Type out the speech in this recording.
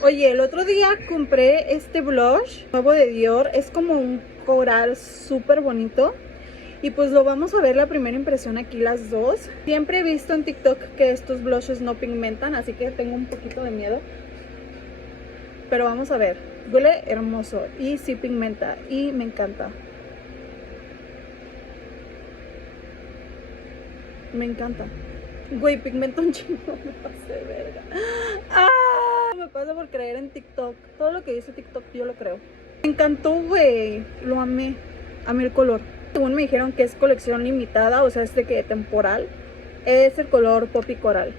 Oye, el otro día compré este blush nuevo de Dior. Es como un coral súper bonito. Y pues lo vamos a ver la primera impresión aquí las dos. Siempre he visto en TikTok que estos blushes no pigmentan, así que tengo un poquito de miedo. Pero vamos a ver. Huele hermoso y sí pigmenta y me encanta. Me encanta. Güey, pigmenta un chingo, me pasé de verga. ¡Ah! Me pasa por creer en TikTok. Todo lo que dice TikTok yo lo creo. Me encantó, güey. Lo amé. Amé el color. Según me dijeron que es colección limitada, o sea, es de que temporal. Es el color Poppy Coral.